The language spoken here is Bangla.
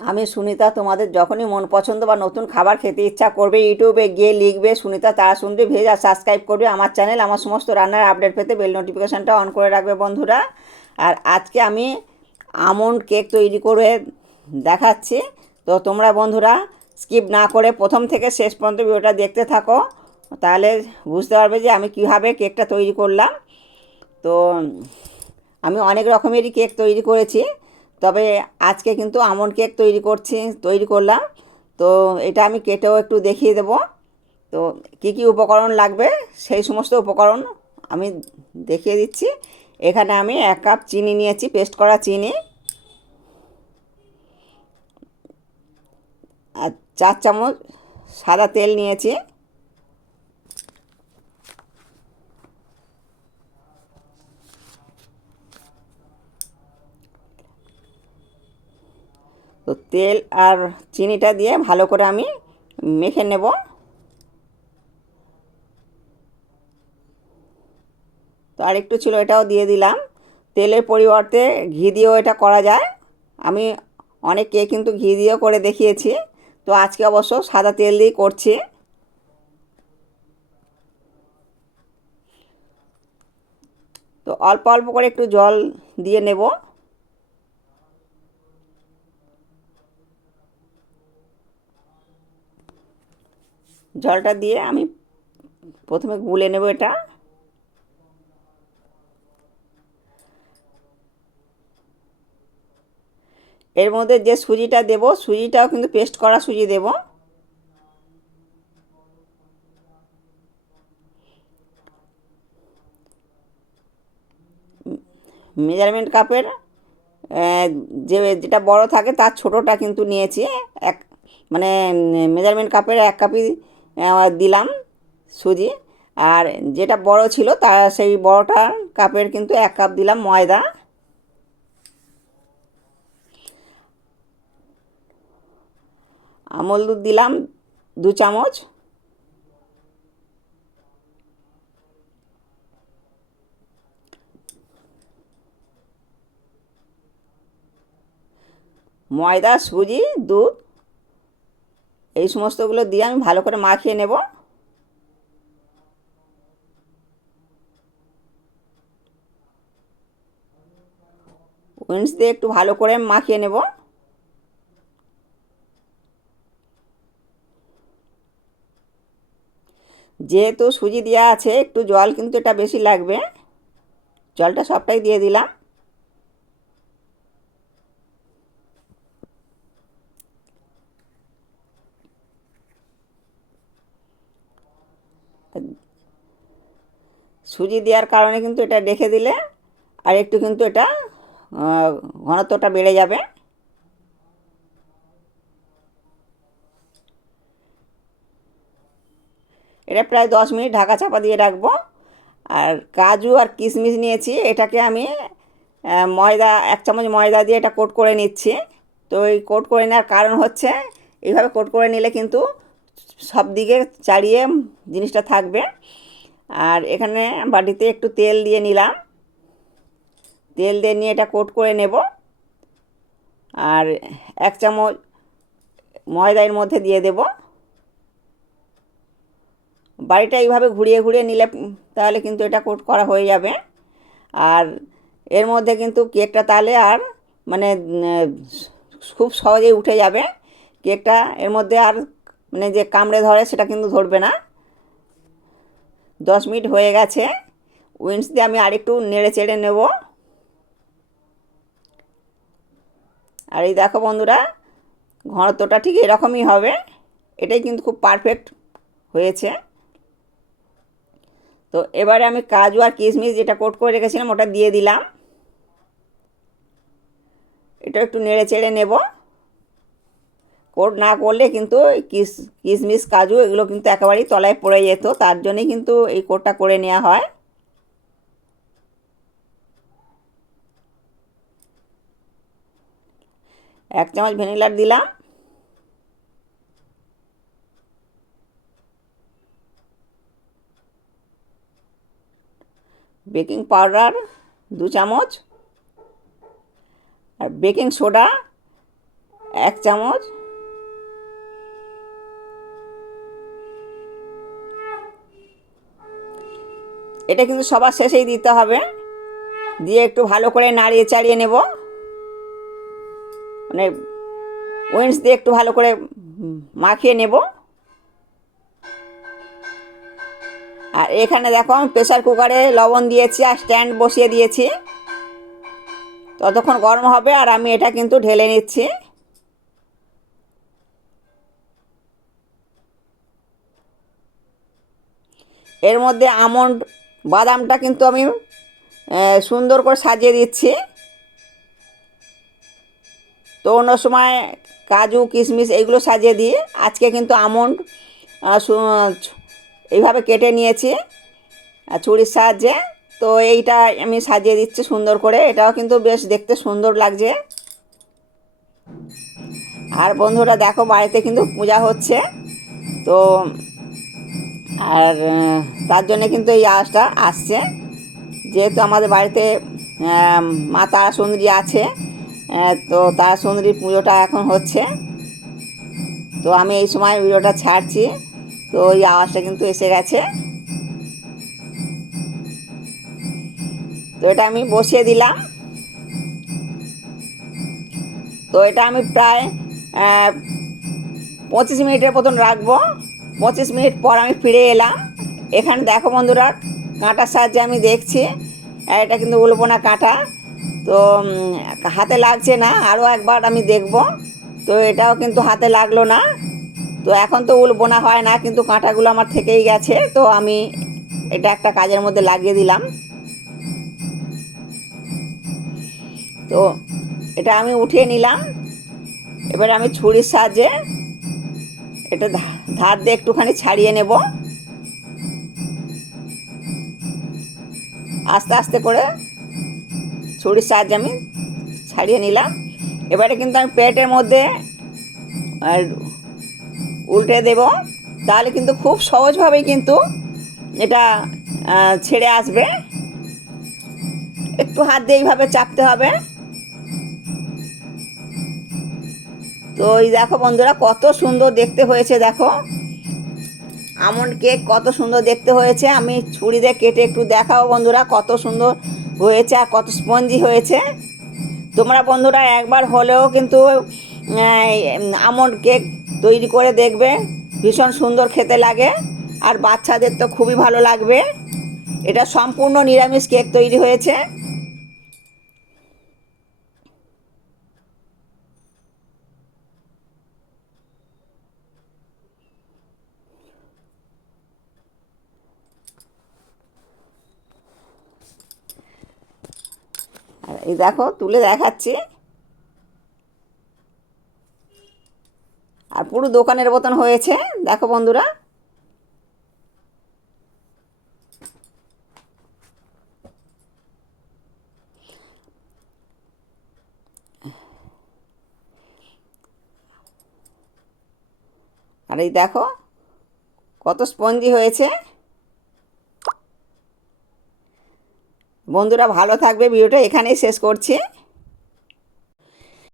আমি সুনিতা তোমাদের যখনই মন পছন্দ বা নতুন খাবার খেতে ইচ্ছা করবে, ইউটিউবে গিয়ে লিখবে, সুনিতা তারা শুনবে, ভেজ আর সাবস্ক্রাইব করবে, আমার চ্যানেল আমার সমস্ত রান্নার আপডেট পেতে বেল নোটিফিকেশানটা অন করে রাখবে বন্ধুরা। আর আজকে আমি আমন্ড কেক তৈরি করে দেখাচ্ছি। তো তোমরা বন্ধুরা স্কিপ না করে প্রথম থেকে শেষ পর্যন্ত ভিডিওটা দেখতে থাকো, তাহলে বুঝতে পারবে যে আমি কীভাবে কেকটা তৈরি করলাম। তো আমি অনেক রকমেরই কেক তৈরি করেছি। তবে আজকে কিন্তু আমন্ড কেক তৈরি করছি, তৈরি করলাম। তো এটা আমি কেটেও একটু দেখিয়ে দেব। তো কী কী উপকরণ লাগবে? সেই সমস্ত উপকরণ আমি দেখিয়ে দিচ্ছি। এখানে আমি এক কাপ চিনি নিয়েছি, পেস্ট করা চিনি। আর চার চামচ সাদা তেল নিয়েছি। তো তেল আর চিনিটা দিয়ে ভালো করে আমি মেখে নেব। তো আর একটু ছিল, এটাও দিয়ে দিলাম। তেলের পরিবর্তে ঘি দিয়েও এটা করা যায়। আমি অনেককে কিন্তু ঘি দিয়েও করে দেখিয়েছি। তো আজকে অবশ্য সাদা তেল দিয়েই করছি। তো অল্প অল্প করে একটু জল দিয়ে নেব। জলটা দিয়ে আমি প্রথমে গুলে নেব এটা। এর মধ্যে যে সুজিটা দেব, সুজিটাও কিন্তু পেস্ট করা সুজি দেব। মেজারমেন্ট কাপের যে যেটা বড় থাকে তার ছোটোটা কিন্তু নিয়েছি। এক মানে মেজারমেন্ট কাপের এক কাপই দিলাম সুজি। আর যেটা বড় ছিল তা সেই বড়টা কাপের কিন্তু এক কাপ দিলাম ময়দা। আমল দুধ দিলাম দু চামচ। ময়দা, সুজি, দুধ এই সমস্তগুলো দিয়ে আমি ভালো করে মাখিয়ে নেব। উইন্স দিয়ে একটু ভালো করে মাখিয়ে নেব। যেহেতু সুজি দেওয়া আছে, একটু জল কিন্তু এটা বেশি লাগবে। জলটা সবটাই দিয়ে দিলাম। সুজি দেওয়ার কারণে কিন্তু এটা রেখে দিলে আর একটু কিন্তু এটা ঘনত্বটা বেড়ে যাবে। এটা প্রায় দশ মিনিট ঢাকা চাপা দিয়ে রাখব। আর কাজু আর কিশমিশ নিয়েছি, এটাকে আমি ময়দা, এক চামচ ময়দা দিয়ে এটা কোট করে নিচ্ছি। তো এই কোট করে নেওয়ার কারণ হচ্ছে, এইভাবে কোট করে নিলে কিন্তু সব দিকে চাড়িয়ে জিনিসটা থাকবে। আর এখানে বাটিতে একটু তেল দিয়ে নিলাম। তেল দিয়ে নিয়ে এটা কোট করে নেব। আর এক চামচ ময়দা এর মধ্যে দিয়ে দেব। বাড়িটা এইভাবে ঘুরিয়ে ঘুরিয়ে নিলে তাহলে কিন্তু এটা কোট করা হয়ে যাবে। আর এর মধ্যে কিন্তু কেকটা তাহলে আর মানে খুব সহজেই উঠে যাবে। কেকটা এর মধ্যে আর মানে যে কামড়ে ধরে সেটা কিন্তু ধরবে না। দশ মিনিট হয়ে গেছে। উইন্স দিয়ে আমি আরেকটু নেড়ে চেড়ে নেব। আর এই দেখো বন্ধুরা, ঘনত্বটা ঠিক এরকমই হবে। এটাই কিন্তু খুব পারফেক্ট হয়েছে। তো এবারে আমি কাজু আর কিশমিশ যেটা কোট করে রেখেছিলাম, ওটা দিয়ে দিলাম। এটা একটু নেড়ে চেড়ে নেব। কোট না করলে কিন্তু কিস কিশমিশ কাজু এগুলো কিন্তু একেবারেই তলায় পড়ে যেত, তার জন্যই কিন্তু এই কোটটা করে নেওয়া হয়। এক চামচ ভ্যানিলার দিলাম। বেকিং পাউডার দু চামচ। আর বেকিং সোডা এক চামচ। এটা কিন্তু সবার শেষেই দিতে হবে। দিয়ে একটু ভালো করে নাড়িয়ে চাড়িয়ে নেব। মানে উইন্স দিয়ে একটু ভালো করে মাখিয়ে নেব। আর এখানে দেখো আমি প্রেশার কুকারে লবণ দিয়েছি আর স্ট্যান্ড বসিয়ে দিয়েছি। ততক্ষণ গরম হবে আর আমি এটা কিন্তু ঢেলে নিচ্ছি। এর মধ্যে আমন্ড বাদামটা কিন্তু আমি সুন্দর করে সাজিয়ে দিচ্ছি। তো অন্য সময় কাজু, কিশমিশ এইগুলো সাজিয়ে দিই আজকে কিন্তু আমন্ড এইভাবে কেটে নিয়েছি ছুরির সাহায্যে। তো এইটা আমি সাজিয়ে দিচ্ছি সুন্দর করে, এটাও কিন্তু বেশ দেখতে সুন্দর লাগছে। আর বন্ধুরা দেখো, বাড়িতে কিন্তু পূজা হচ্ছে। তো আর তার জন্যে কিন্তু এই আওয়াজটা আসছে। যেহেতু আমাদের বাড়িতে মা তারা সুন্দরী আছে তো তারা সুন্দরী পুজোটা এখন হচ্ছে। তো আমি এই সময় ভিডিওটা ছাড়ছি, তো ওই আওয়াজটা কিন্তু এসে গেছে। তো এটা আমি বসিয়ে দিলাম। তো এটা আমি প্রায় পঁচিশ মিনিটের মতন রাখব। পঁচিশ মিনিট পর আমি ফিরে এলাম। এখানে দেখো বন্ধুরা, কাঁটার সাহায্যে আমি দেখছি। এটা কিন্তু উল্পনা কাঁটা। তো হাতে লাগছে না আরও একবার আমি দেখব। তো এটাও কিন্তু হাতে লাগল না। তো এখন তো উল বোনা হয় না, কিন্তু কাঁটাগুলো আমার থেকেই গেছে। তো আমি এটা একটা কাজের মধ্যে লাগিয়ে দিলাম। তো এটা আমি উঠিয়ে নিলাম। এবার আমি ছুরির সাহায্যে এটা ধার দিয়ে একটুখানি ছাড়িয়ে নেব। আস্তে আস্তে করে ছুরির সাহায্যে আমি ছাড়িয়ে নিলাম। এবারে কিন্তু আমি পেটের মধ্যে, আর উল্টে দেব। তাহলে কিন্তু খুব সহজভাবেই কিন্তু এটা ছেড়ে আসবে। একটু হাত দিয়ে এইভাবে চাপতে হবে। তো এই দেখো বন্ধুরা, কত সুন্দর দেখতে হয়েছে, দেখো। আমন্ড কেক কত সুন্দর দেখতে হয়েছে। আমি ছুরি দিয়ে কেটে একটু দেখাও বন্ধুরা, কত সুন্দর হয়েছে আর কত স্পঞ্জি হয়েছে। তোমরা বন্ধুরা একবার হলেও কিন্তু আমন্ড কেক তৈরি করে দেখবে। ভীষণ সুন্দর খেতে লাগে আর বাচ্চাদের তো খুবই ভালো লাগবে। এটা সম্পূর্ণ নিরামিষ কেক তৈরি হয়েছে। এই দেখো, তুলে দেখাচ্ছি। আর পুরো দোকানের মতন হয়েছে। দেখো বন্ধুরা। আর এই দেখো, কত স্পঞ্জি হয়েছে। বন্ধুরা ভালো থাকবে ভিডিওটা এখানেই শেষ করছি।